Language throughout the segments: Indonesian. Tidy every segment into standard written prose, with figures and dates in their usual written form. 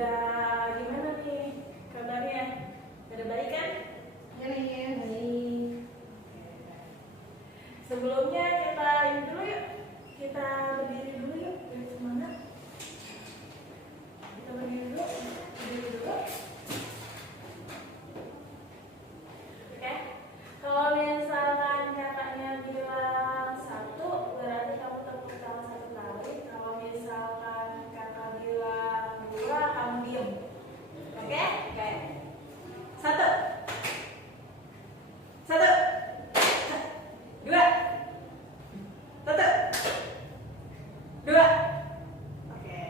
Udah gimana nih kabarnya? Udah baik kan? Ya, baik. Sebelumnya kita ini dulu yuk. Kita berdiri dulu yuk. Biar semangat. Kita berdiri dulu. Berdiri dulu. Oke. Kalau misalkan kakaknya bilang 1, berarti kamu tepuk tangan 1 kali. Kalau misalkan kakak bilang 2, kamu diem. Oke? Oke. 1. 1. 2. 1. 2. Oke.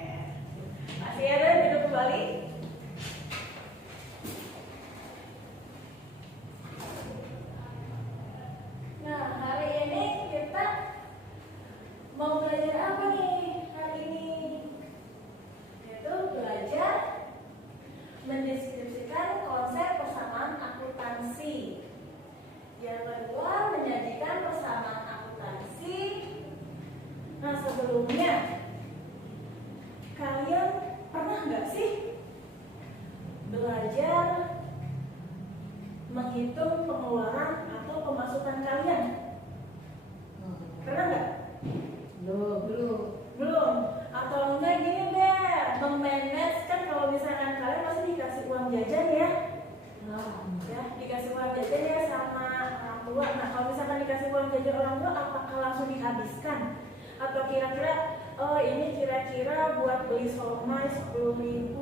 Masih ada yang duduk kembali? Nah, hari ini kita mau belajar apa nih hari ini? Yaitu belajar mendeskripsikan konsep persamaan akuntansi. Yang kedua, menyajikan persamaan akuntansi. Nah, sebelumnya kalian pernah nggak sih belajar menghitung pengeluaran atau pemasukan kalian? Pernah nggak? Belum. Atau enggak gini deh, memanage kan kalau misalkan kalian pasti dikasih uang jajan ya. Ya, dikasih uang jajan ya sama orang tua. Nah, kalau misalkan dikasih uang jajan orang tua, apakah langsung dihabiskan? Atau kira-kira, oh ini kira-kira buat beli somai 10.000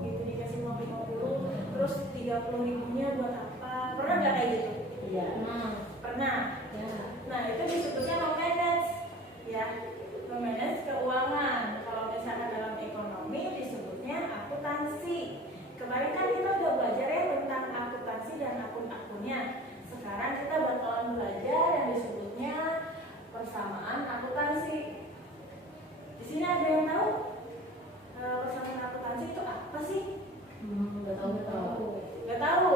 gitu, dikasih uang 50, terus 30.000-nya buat apa? Pernah nggak kayak gitu? Iya. Pernah. Ya. Nah, itu disebutnya memanage, ya, memanage keuangan. Kalau misalkan dalam ekonomi disebutnya akuntansi. Kemarin kan kita udah belajar ya tentang akuntansi dan akun-akunnya. Sekarang kita bakalan belajar yang disebutnya persamaan akuntansi. Di sini ada yang tahu persamaan akuntansi itu apa sih? Nggak tahu. Nggak tahu.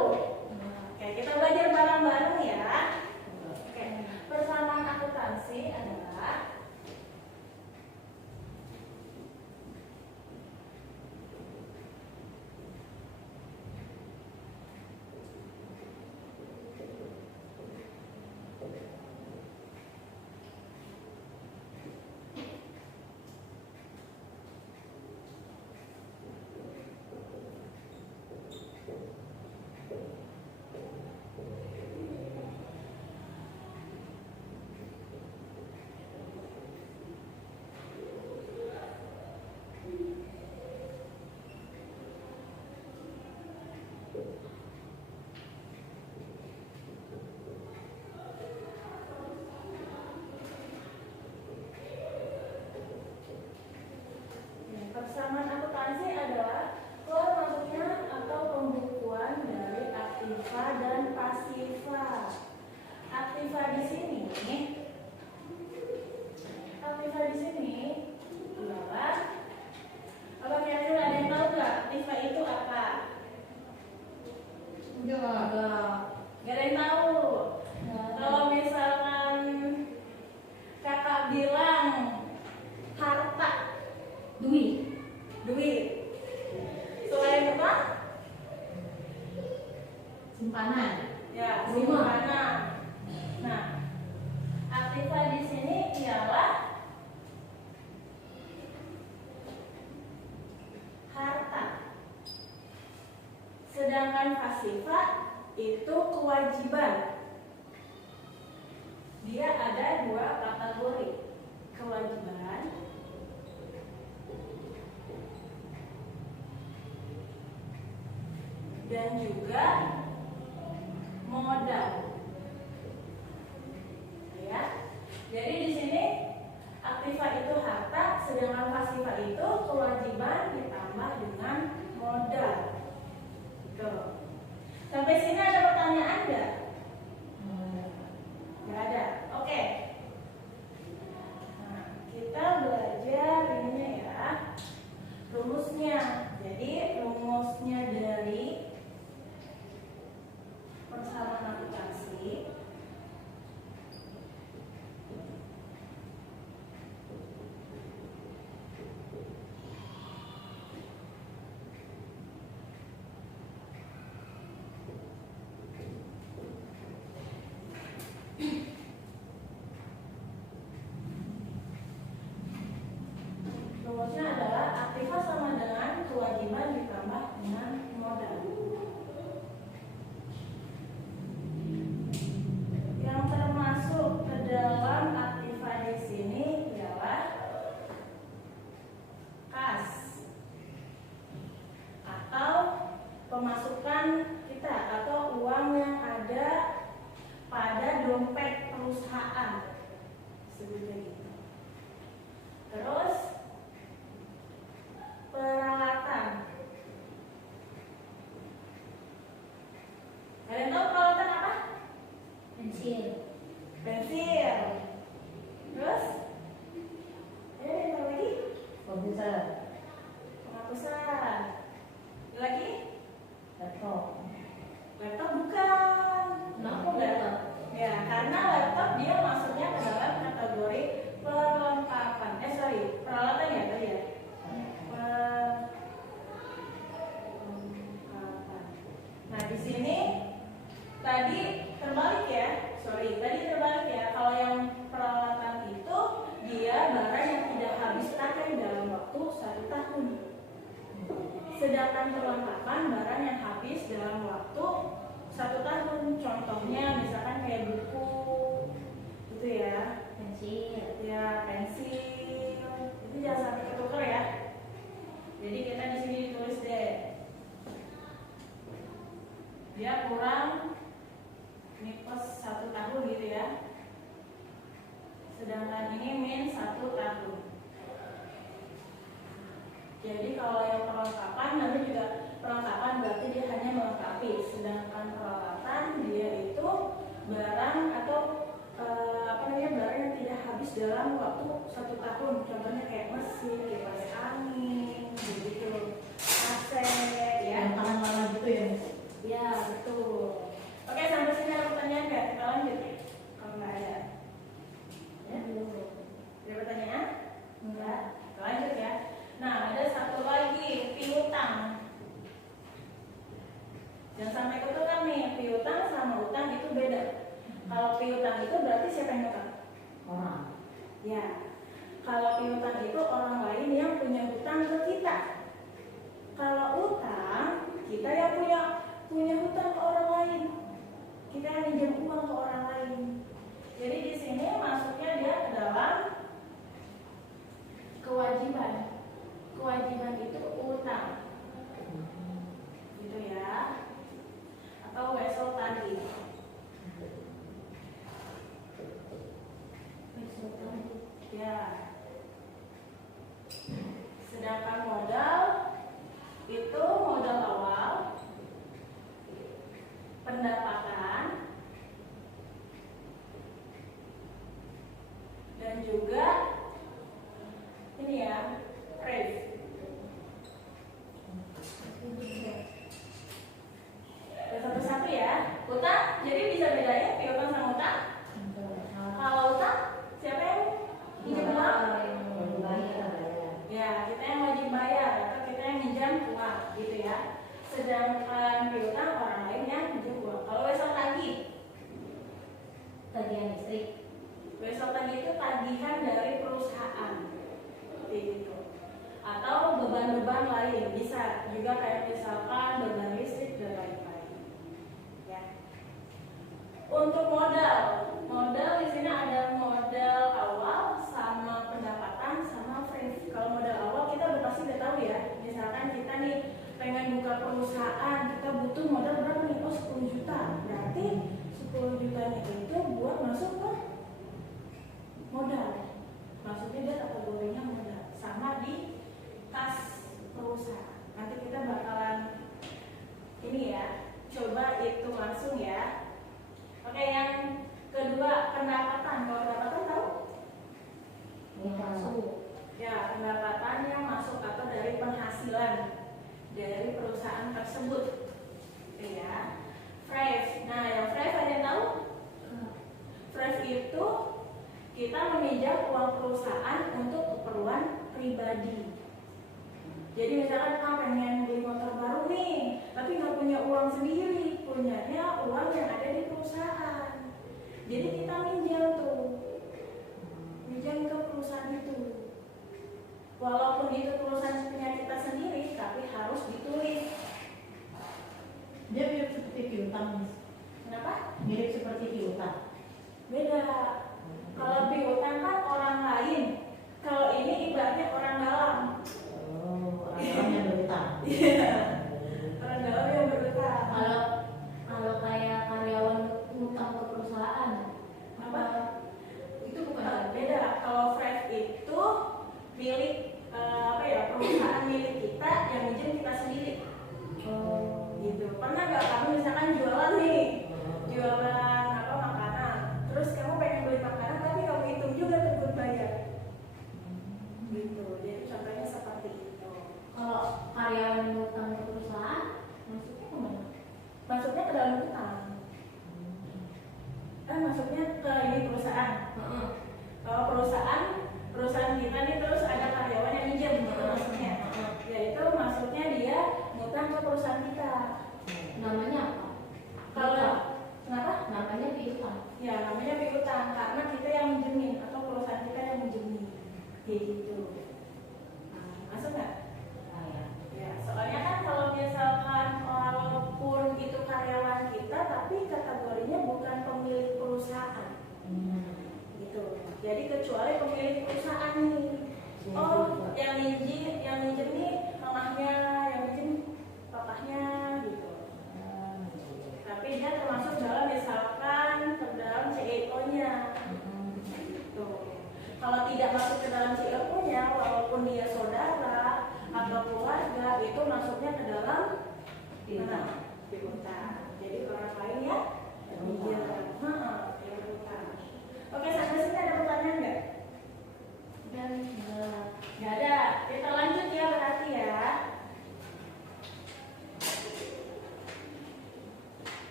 Oke, kita belajar bareng-bareng ya. Oke, persamaan akuntansi adalah persamaan akuntansi adalah keluar masuknya atau pembukuan dari aktiva dan pasiva. Aktiva di sini adalah apa, kira-kira ada yang tahu nggak aktiva itu apa? Nggak ada yang tahu. Kalau misalkan kakak bilang harta, duit. Selain apa? Simpanan. Ya, Rumah. simpanan. Nah, aktiva di sini ialah harta. Sedangkan pasiva itu kewajiban. Dia ada 2 kategori. Kewajiban dan juga modal. Ya. Jadi di sini aktiva itu harta, sedangkan pasiva itu kewajiban ditambah dengan modal. Gitu. Sampai sini ada pertanyaan nggak? Nggak ada. Oke. Nah, kita belajar ininya ya, rumusnya. Jadi rumusnya dari disebutnya gitu. Terus peralatan. Kalian tahu peralatan apa? Pensil. Pensil. Terus ada yang tahu lagi? Komputer. Penghapusan. Lagi? Laptop. Laptop bukan. Kenapa Bukan. laptop? Ya, karena laptop dia masuknya ke dalam kategori perlengkapan. Peralatan ya tadi ya. Perlengkapan. Nah, di sini tadi terbalik ya. Tadi terbalik ya. Kalau yang peralatan itu dia barang yang tidak habis pakai dalam waktu 1 tahun. Sedangkan perlengkapan barang yang habis dalam waktu 1 tahun. Contohnya misalkan kayak buku, gitu ya. Pensil. Ya, pensil. Itu jangan sampai ketuker ya. Jadi kita di sini ditulis deh. Dia kurang ini plus 1 tahun gitu ya. Sedangkan ini min 1 tahun. Jadi kalau yang perlengkapan nanti juga perlengkapan berarti dia hanya melengkapi. Sedangkan peralatan dia itu barang atau barang yang tidak habis dalam waktu 1 tahun. Contohnya kayak mesin, kipas angin, begitu, AC, ya. Yang tangan lama gitu ya, Miss? Ya, betul. Oke, sampai sini ada pertanyaan nggak? Kita lanjut ya. Kalau nggak ada, ya. Ada pertanyaan? Enggak. Kita lanjut ya. Nah, ada satu lagi, piutang. Jangan sampai ketukar nih, piutang sama utang itu beda. Kalau piutang itu berarti siapa yang utang? Orang. Ya. Kalau piutang itu orang lain yang punya hutang ke kita. Kalau utang, kita yang punya hutang ke orang lain. Kita yang minjem uang ke orang lain. Jadi di sini masuknya dia ke dalam kewajiban. Kewajiban itu utang. Gitu ya. Atau wesel tadi. Ya. Sedangkan modal itu modal awal, pendapatan, dan juga ini ya, price. Satu-satu ya. Utang, jadi bisa bedain piutang sama utang. Kalau utang, siapa yang minjem uang? Ya, kita yang wajib bayar atau kita yang minjam uang, gitu ya. Sedangkan piutang orang lain yang minjem uang. Kalau wesel tagih, Tagihan listrik. wesel tagih itu tagihan dari perusahaan, seperti itu. Atau beban-beban lain, bisa juga kayak misalkan beban listrik dan lain-lain. Ya. Untuk modal di sini ada modal awal sama pendapatan sama free. Kalau modal awal kita udah pasti udah tahu ya. Misalkan kita nih pengen buka perusahaan, kita butuh modal berapa nih? Oh 10 juta. Berarti 10 jutanya itu buat masuk ke modal. Maksudnya dia kategorinya modal. Sama di kas perusahaan. Nanti kita bakalan ini ya, coba itu langsung ya. Oke, yang kedua pendapatan. Kalau pendapatan tahu? Masuk. Ya, pendapatan yang masuk atau dari penghasilan dari perusahaan tersebut. Ya. Fresh. Nah, yang fresh ada yang tahu? Fresh itu kita meminjam uang perusahaan untuk keperluan pribadi. Jadi misalkan pengen beli motor baru nih, tapi nggak punya uang sendiri, punyanya uang yang ada di perusahaan. Jadi kita minjam ke perusahaan itu. Walaupun itu perusahaan punya kita sendiri, tapi harus ditulis. Dia mirip seperti piutang, Miss. Kenapa? Mirip seperti piutang. Beda. Kalau piutang kan orang lain. Kalau ini ibaratnya orang dalam. Oh, orang yang berutang. Iya. Orang dalam yang berutang. Kalau kayak karyawan utang ke perusahaan, Apa? Itu bukan beda. kan masuknya ke ini perusahaan. Kalau perusahaan kita nih terus ada karyawan yang minjem gitu maksudnya. Ya itu maksudnya dia ngutang ke perusahaan kita. Namanya apa? Kalau kenapa? Namanya piutang. Ya namanya piutang karena kita yang minjemin atau perusahaan kita yang minjemin. Kayak gitu. Masuk nggak? Ya, soalnya kan kalau misalkan walaupun itu karyawan kita, tapi kategorinya bukan pemilik perusahaan, gitu. Jadi kecuali pemilik perusahaan nih, oh yang minjem nih mamahnya, yang minjem papahnya, gitu. Tapi dia termasuk dalam misalkan ke dalam CEO-nya, gitu. Kalau tidak masuk ke dalam CEO-nya, walaupun dia saudara atau keluarga, itu masuknya ke dalam piutang. Jadi orang lain ya, iya, piutang. Oke, sampai sini ada pertanyaan nggak? Dan Nggak ada. Kita lanjut ya berarti ya.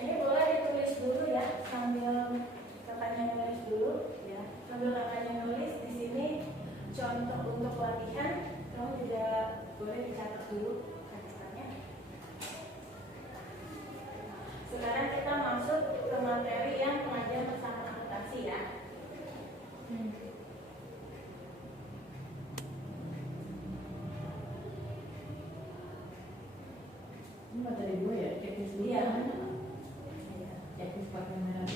Ini boleh ditulis dulu ya, sambil kakaknya nulis dulu ya. Sambil kakaknya nulis di sini contoh untuk latihan, kamu juga boleh dicatat dulu catatannya. Sekarang kita masuk ke materi yang pengajian bersama akuntansi ya. ini materi 2 ya, teknis dulu. Iya. Teknis pakai merah.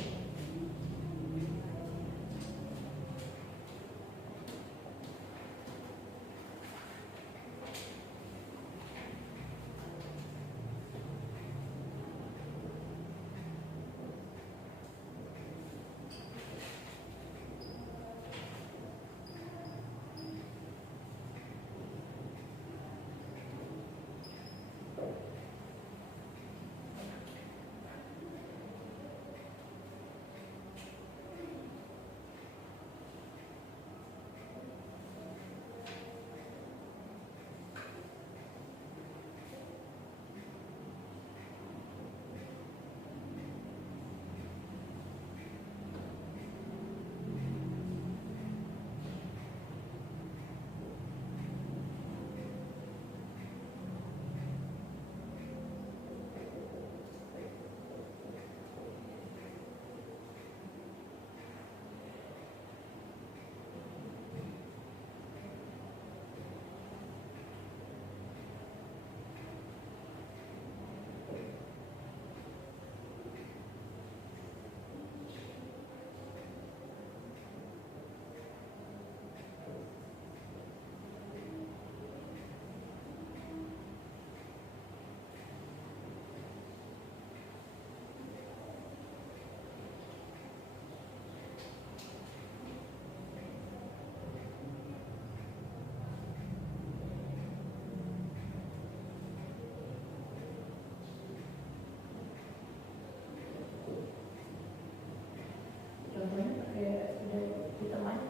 Contohnya pakai udah hitam aja.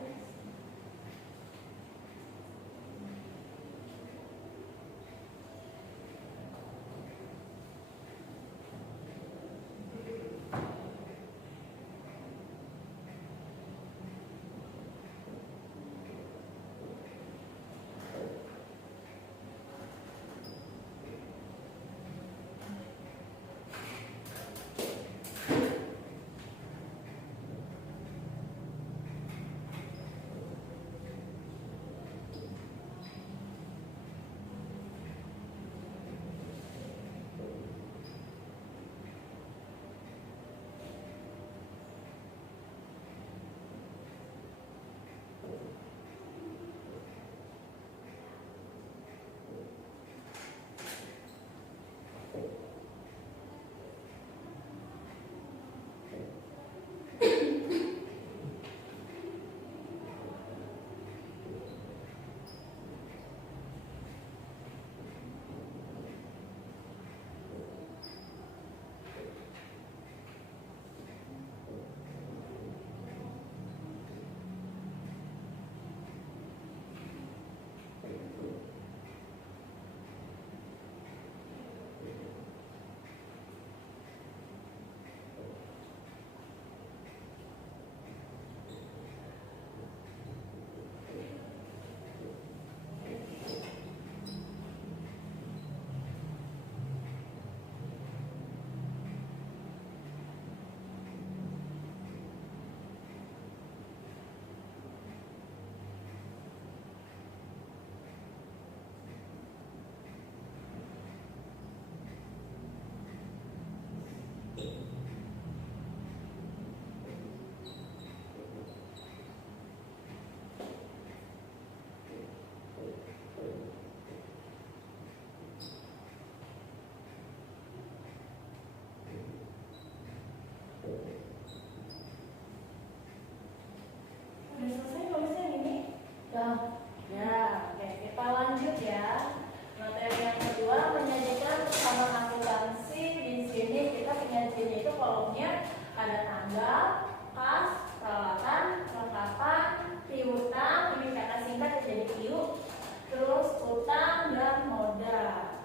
ada tanggal, kas, peralatan, kelengkapan, piutang, ini kata singkat jadi piu, terus utang dan modal.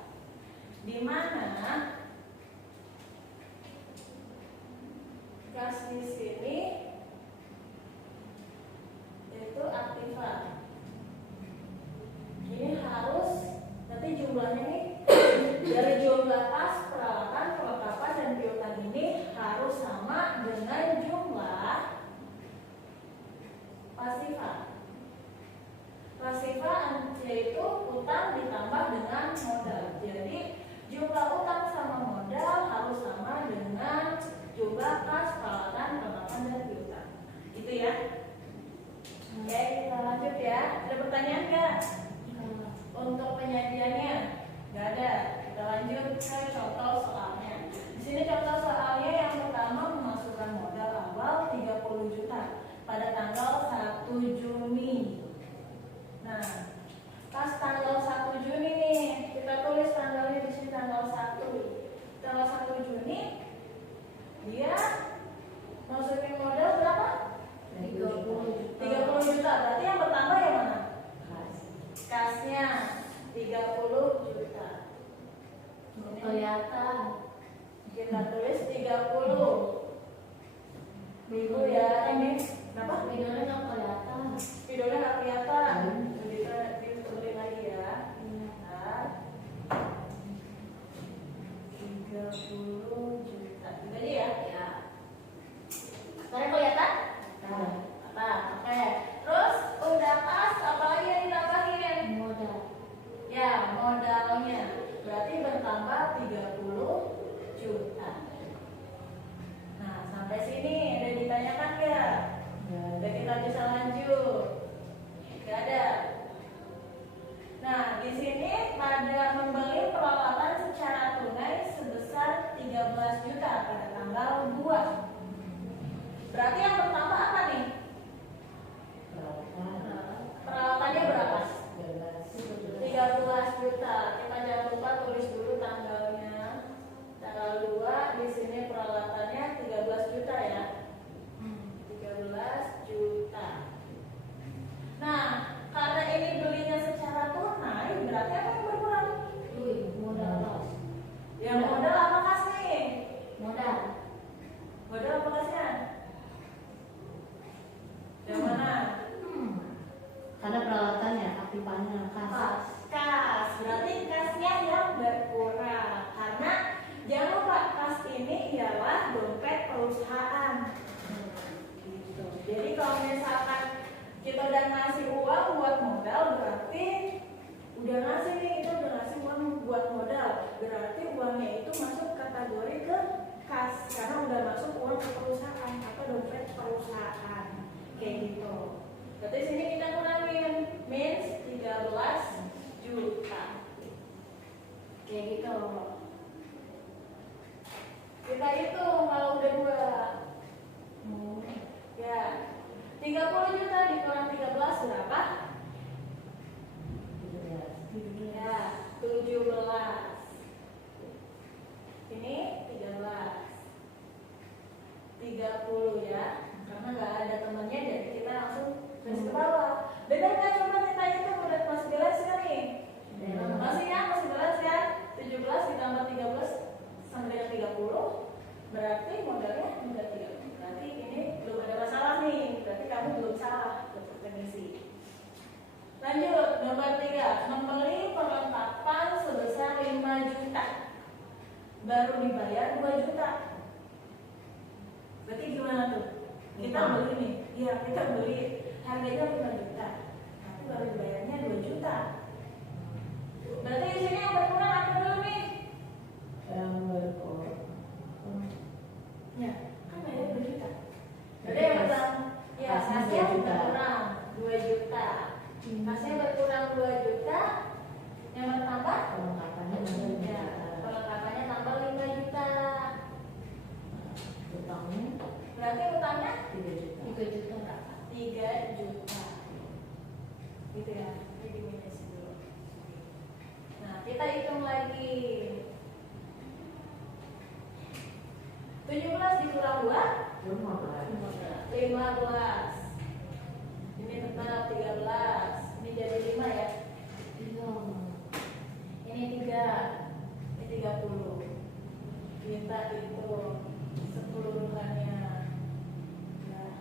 Di mana kas di sini itu aktiva. Ini harus nanti jumlahnya nih dari jumlah kas, peralatan, kelengkapan dan piutang ini harus sama dengan jumlah pasiva. Pasiva yaitu utang ditambah dengan modal. Jadi jumlah utang sama modal harus sama dengan jumlah kas, peralatan, kelengkapan dan piutang. Itu ya. Oke, kita lanjut ya. Ada pertanyaan nggak? Untuk penyajiannya nggak ada. Kita lanjut ke contoh soalnya. Di sini contoh soalnya yang pertama memasukkan modal awal 30 juta pada tanggal 1 Juni. Nah, pas tanggal 1 Juni nih, kita tulis tanggalnya di sini tanggal 1. Tanggal 1 Juni dia masukin modal berapa? 30 juta. Berarti yang pertama yang mana? Kasnya 30 juta. Kelihatan. Kita tulis 30. Minggu ya ini. Kenapa? Videonya nggak kelihatan. Videonya nggak kelihatan. Kita ditulis lagi ya. Nah, 30 juta. Gitu aja ya? Ya. Sekarang kelihatan? Nah, Apa? Oke. Terus udah pas, apalagi yang ditambahin? modal. Ya, modalnya berarti bertambah 30 juta. Nah, sampai sini ada ditanyakan ya? Udah kita bisa lanjut. Gak ada. Nah, di sini ada membeli peralatan secara tunai sebesar 13 juta pada tanggal 2. Berarti yang pertama apa nih? Peralatannya berapa? 13 juta. Kita jangan lupa tulis dulu tanggalnya. Tanggal 2 di sini peralatannya 13 juta ya. 13 juta. Nah, karena ini belinya secara tunai, berarti apa yang berkurang? Modal los. Yang modal apa kas nih? Modal. Modal apa kasnya? Yang mana? Karena peralatannya, aktifannya, kas. Kas. Berarti kasnya yang berkurang. Karena jangan lupa kas ini ialah dompet perusahaan. Gitu. Jadi kalau misalkan kita udah ngasih uang buat modal, berarti udah ngasih nih, kita udah ngasih uang buat modal. Berarti uangnya itu masuk kategori ke kas karena udah masuk uang ke perusahaan atau dompet perusahaan. Kayak gitu. Berarti sini kita kurangin means 13 juta. Kayak gitu. Kita hitung kalau udah 2. Ya. 30 juta dikurang 13 berapa? Ya, 17. Ini 13. 30 ya. Karena nggak ada temannya jadi kita langsung garis ke bawah. Benar nggak coba kita itu udah masih beres kan nih? Masih ya, masih beres kan? 17 ditambah 13 sama dengan 30 berarti modalnya udah 30. Berarti ini belum ada masalah nih. Berarti kamu belum salah definisi. Lanjut, nomor 3, membeli perlengkapan sebesar 5 juta baru dibayar 2 juta. Berarti gimana tuh? Kita beli nih, iya kita beli harganya 5 juta, tapi baru dibayarnya 2 juta. Berarti di sini yang berkurang apa dulu nih? Yang berkurang. Ya, kan bayar 2 juta. Berarti yang berkurang, ya kasnya berkurang 2 juta. Kasnya berkurang 2 juta, yang bertambah? Perlengkapannya Ya, perlengkapannya tambah 5 juta. utangnya Berarti utangnya 3 juta. 3 juta berapa? 3 juta. Gitu ya. Jadi minus dulu. Nah, kita hitung lagi. 17 dikurang 2 15. Ini tetap 13. Ini jadi 5 ya. Ini 3. Ini 30. Kita hitung 10 urutannya. Nah.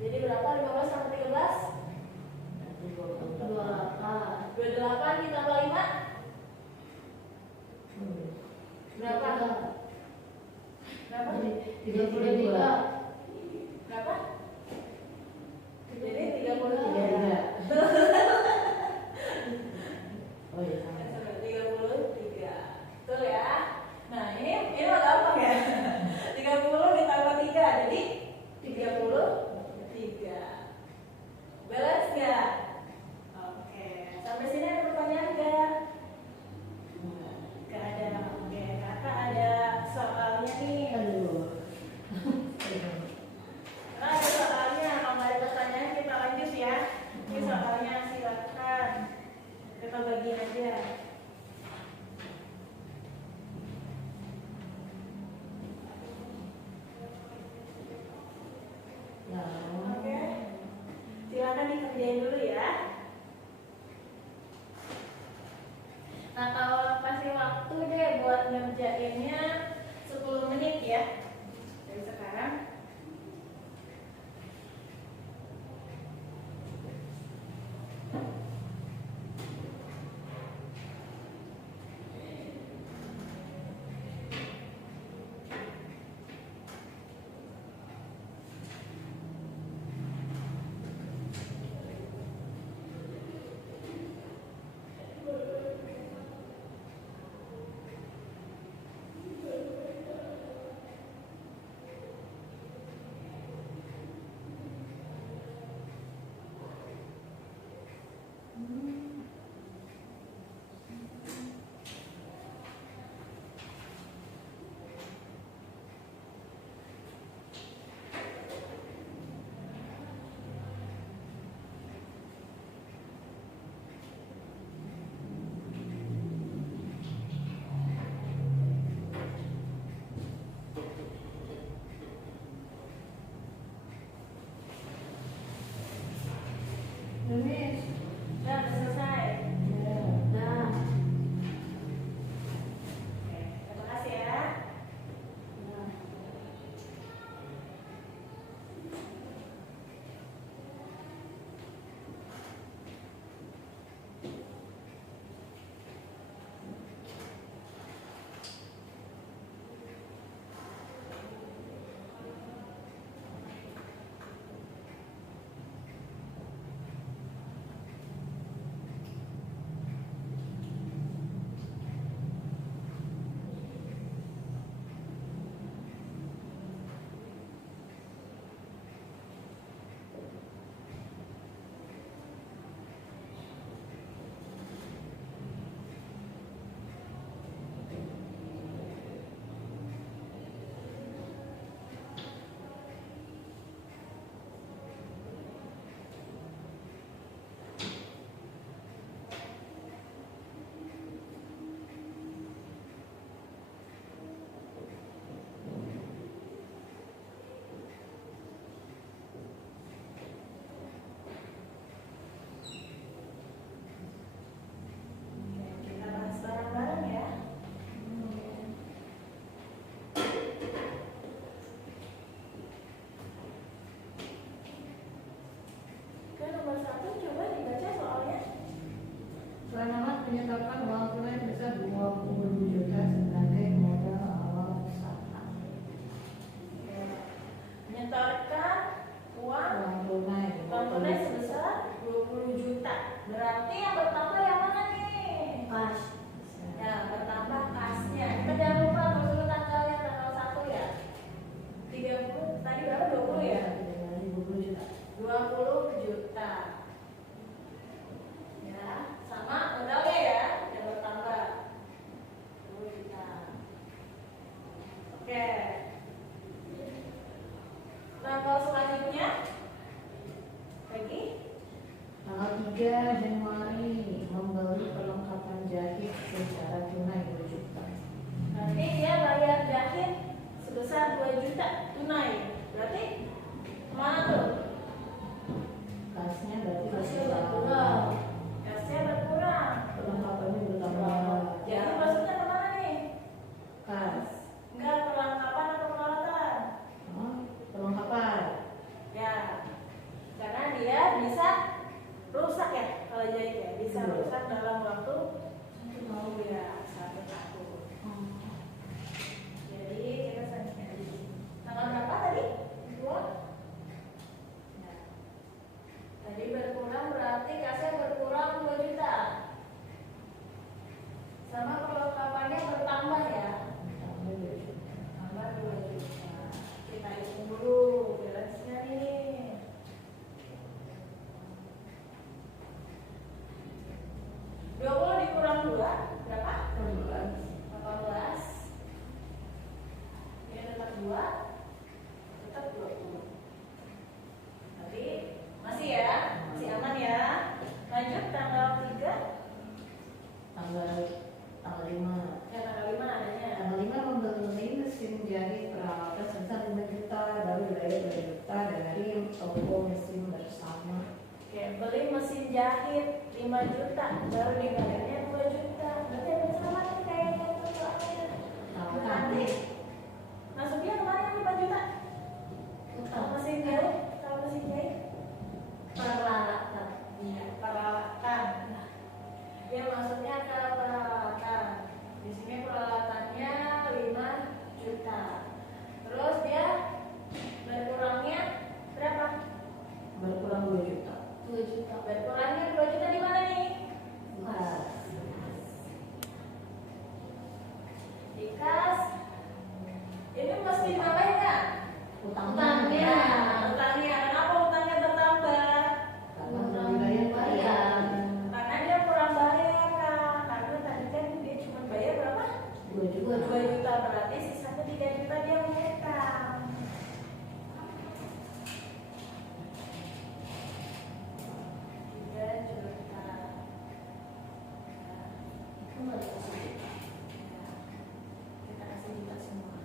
Jadi berapa 15 sama 13? 28 ditambah 5 berapa? Berapa? 33. Berapa? Jadi 33. Oh iya sama. 33. Betul ya? Nah, ini mah gampang ya. 30 ditambah 3 jadi 33. Beres nggak? Oke. Sampai sini ada pertanyaan nggak? Nggak ada. Oke, kakak ada soalnya nih. Aduh. Nah, ada soalnya. Kalau nggak ada pertanyaan kita lanjut ya. Ini soalnya silakan. Kita bagi aja. Ya. Oke. Silakan dikerjain dulu ya. Nah, kalau kasih waktu deh buat ngerjainnya 10 menit ya. Dari sekarang. tanggal 5. Ya tanggal 5 adanya. Tanggal 5 membeli mesin jahit peralatan sebesar 5 juta, baru dibayar 2 juta dari toko mesin bersama. Oke, beli mesin jahit 5 juta, baru dibayarnya 2 juta. Berarti ada sama nih kayaknya tuh soalnya. Nanti masuknya kemana 5 juta? Kalau mesin jahit, kalau mesin jahit peralatan. iya, peralatan. Dia masuknya ke peralatan. Di sini peralatannya 5 juta. Terus dia berkurangnya berapa? Berkurang 2 juta. 2 juta. Berkurangnya 2 juta di mana nih? Mas. Di kas. Ini mesti tambahin nggak? Utangnya. Utangnya. Kenapa utangnya bertambah? Karena dibayar. Karena dia kurang bayar kan. Karena tadi kan dia cuma bayar berapa? 2 juta. 2 juta, berarti sisanya 3 juta dia mengutang. Kita kasih juta semua.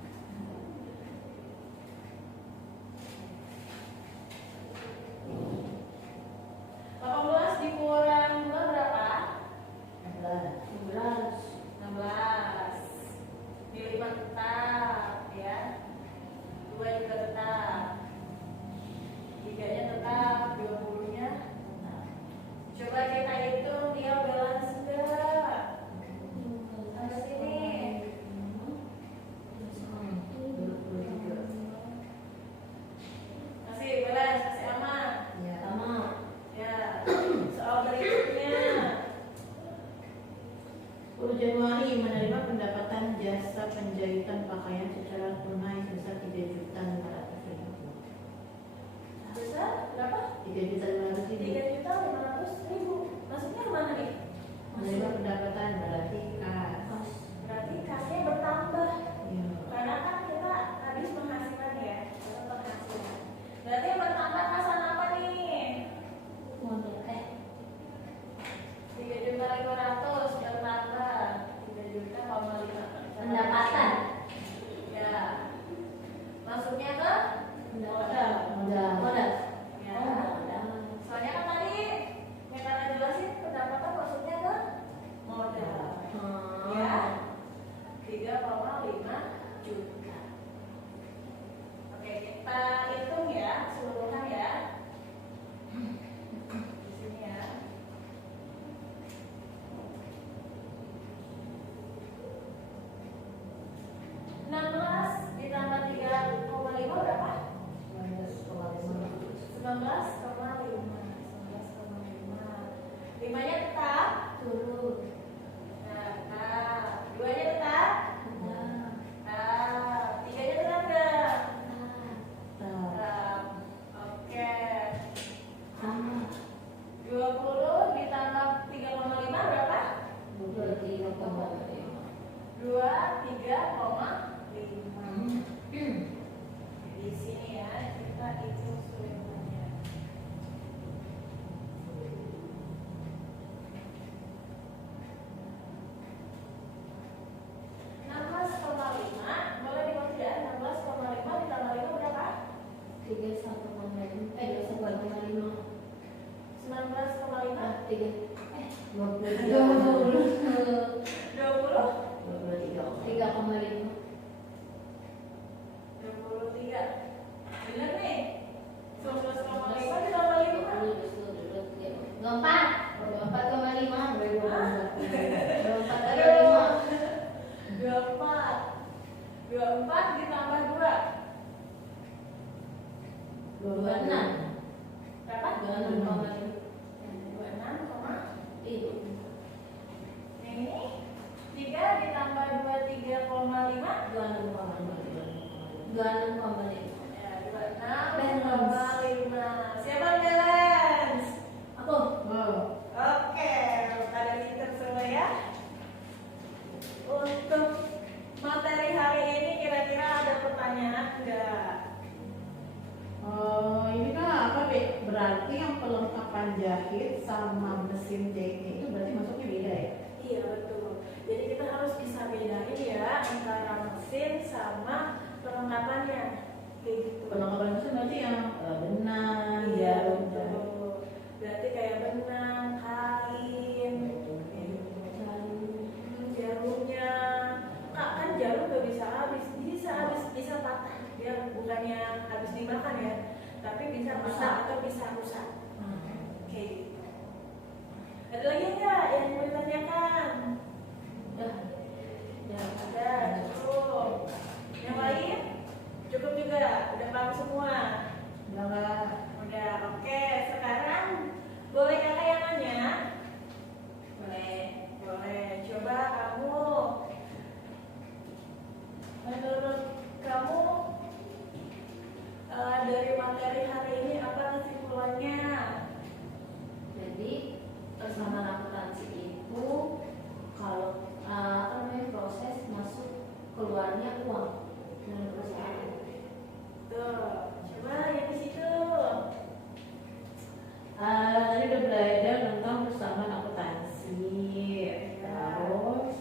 Dikurang 2 berapa? 16. 16. Di 5 tetap ya. 2 juga tetap. 3-nya tetap, 20-nya tetap. Coba kita hitung dia balance enggak? Sampai sini. Kasih balance, kasih aman. Ya. Sama. Ya. Soal berikutnya. 10 Januari menerima pendapatan jasa penjahitan pakaian secara tunai sebesar 3.550.000. Besar berapa? 3.500.000. 3.500.000. Maksudnya kemana nih? Menerima pendapatan berarti kas. Berarti kasnya bertambah. Ya. Karena kan kita habis penghasilan ya, atau penghasilan. Berarti yang bertambah kasan apa nih? Model 3.500.000 bertambah 3.500.000. pendapatan. Ya. Masuknya ke Modal. Modal. Modal. ya. Oh, modal. Soalnya kan tadi yang kalian jelasin pendapatan maksudnya ke modal. Ya. 3,5 juta. Oke, kita hitung ya seluruhan ya. Di sini ya. 16 ditambah 3,5 berapa? 19,5. 5-nya tetap. Turun. Tetap. 2-nya tetap. Nah. Tetap. 3-nya tetap enggak? Nah, Tetap. Oke. Sama. 20 ditambah 3,5 berapa? 23,5. 23,5. Di sini ya, kita hitung seluruhnya. 16,5 boleh dimaksud ya, 16,5 ditambah 5 berapa? 31,5. 19,5. 20. 20. 3,5. 23. Bener nih? 19,5 ditambah 5. 24 ditambah 2. 26. Berapa? 26,5. 26, ini 3 ditambah 2 3,5. 26,5. Ya, 26,5. Siapa yang balance? Aku. wow. Oke, pada pinter semua ya. Untuk materi hari ini kira-kira ada pertanyaan enggak? Oh, ini kan apa, Be? Berarti yang perlengkapan jahit sama mesin jahitnya itu berarti masuknya beda ya? Iya betul. Jadi kita harus berarti yang benang, jarum, betul. Berarti kayak benang, kain, jarumnya. Kak, kan jarum gak bisa habis, bisa patah. Dia bukannya habis dimakan ya, tapi bisa rusak atau bisa rusak. Oke. Ada lagi nggak yang mau ditanyakan? Udah. Ya. Ada, cukup. Yang lain? Cukup juga, udah paham semua. enggak. Udah, oke. Sekarang boleh kakak yang nanya? Boleh. Coba kamu, menurut kamu dari materi hari ini apa kesimpulannya? Jadi persamaan akuntansi itu kalau apa namanya proses masuk keluarnya uang dengan perusahaan. Tuh, coba yang di situ. Tadi udah belajar tentang persamaan akuntansi, terus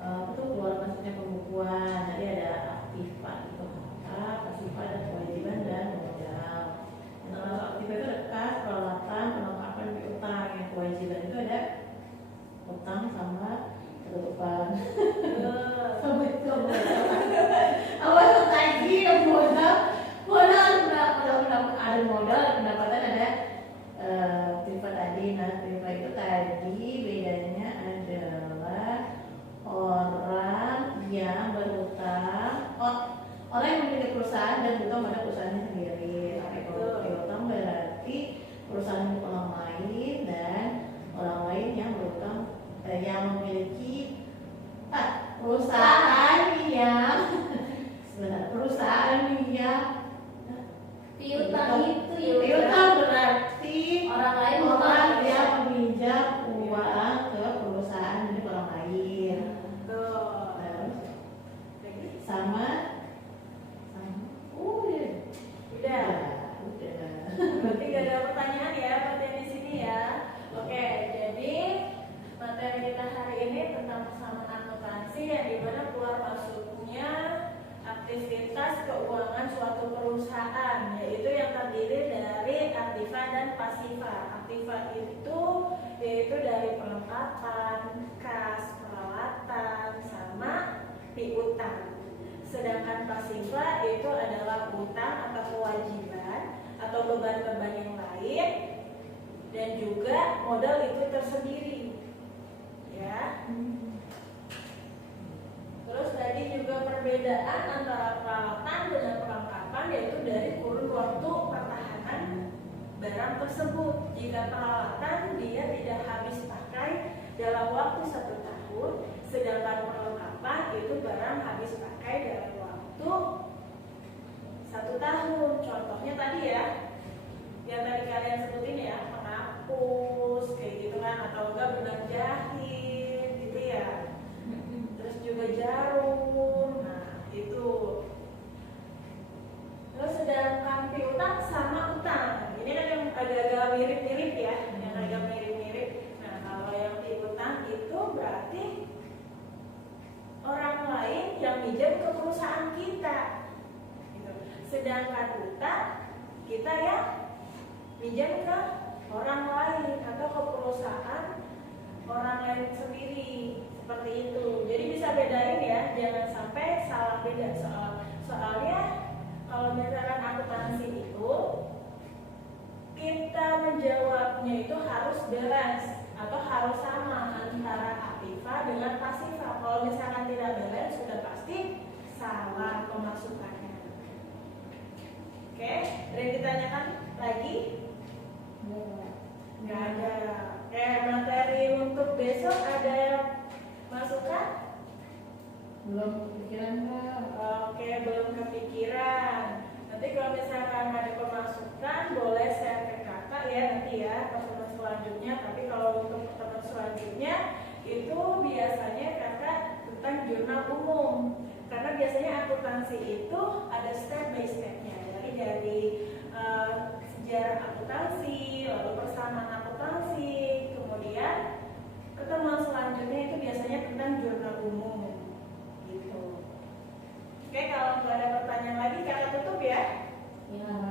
itu keluar masuknya pembukuan. Tadi ada aktiva itu harta, pasifa ada kewajiban dan modal. Yang kalau aktiva itu ada kas, peralatan, perlengkapan piutang. Yang kewajiban itu ada utang sama ketutupan. Sama itu awal tadi yang modal ada modal, pendapatan ada privat tadi. Nah, privat itu tadi bedanya adalah orang yang berutang, orang yang memiliki perusahaan dan berutang pada perusahaannya sendiri. Kalau berutang berarti perusahaan milik orang lain dan orang lain yang berutang yang memiliki perusahaan yang Piutang itu ya. piutang berarti Orang lain orang utang. yang meminjam uang ke perusahaan milik orang lain. Tuh. Terus Lagi? sama Udah. udah. Berarti gak ada pertanyaan ya buat yang di sini ya. Oke, jadi materi kita hari ini tentang persamaan akuntansi yang dimana keluar masuknya aktivitas keuangan suatu perusahaan, yaitu yang terdiri dari aktiva dan pasifa. Aktiva itu yaitu dari perlengkapan, kas, peralatan, sama piutang. Sedangkan pasifa itu adalah utang atau kewajiban atau beban-beban yang lain, dan juga modal itu tersendiri, ya. Terus tadi juga perbedaan antara peralatan dengan perlengkapan yaitu dari kurun waktu pertahanan barang tersebut. Jika peralatan dia tidak habis pakai dalam waktu 1 tahun, sedangkan perlengkapan itu barang habis pakai dalam waktu 1 tahun. Contohnya tadi ya, yang tadi kalian sebutin ya, penghapus kayak gitu kan, atau enggak benang jahit gitu ya. Terus juga jarum, nah itu. Terus sedangkan piutang sama utang, ini kan yang agak-agak mirip-mirip ya, yang agak mirip-mirip. Nah kalau yang piutang itu berarti orang lain yang minjam ke perusahaan kita, gitu. Sedangkan utang kita ya minjam ke orang lain atau ke perusahaan orang lain sendiri, seperti itu. Jadi bisa bedain ya, jangan sampai salah beda soalnya kalau misalkan akuntansi itu kita menjawabnya itu harus balance atau harus sama antara aktiva dengan pasifa. Kalau misalkan tidak balance sudah pasti salah pemasukannya. Oke, ada yang ditanyakan lagi? Nggak ada. Materi untuk besok ada masukan? Belum kepikiran Kak. Oke, belum kepikiran. Nanti kalau misalkan ada pemasukan boleh share ke kakak ya nanti ya pertemuan selanjutnya. Tapi kalau untuk pertemuan selanjutnya itu biasanya kakak tentang jurnal umum. Karena biasanya akuntansi itu ada step by stepnya. Jadi dari sejarah akuntansi, lalu persamaan akuntansi, kemudian pertemuan selanjutnya itu biasanya tentang jurnal umum gitu. Oke, kalau nggak ada pertanyaan lagi kakak tutup ya. Ya.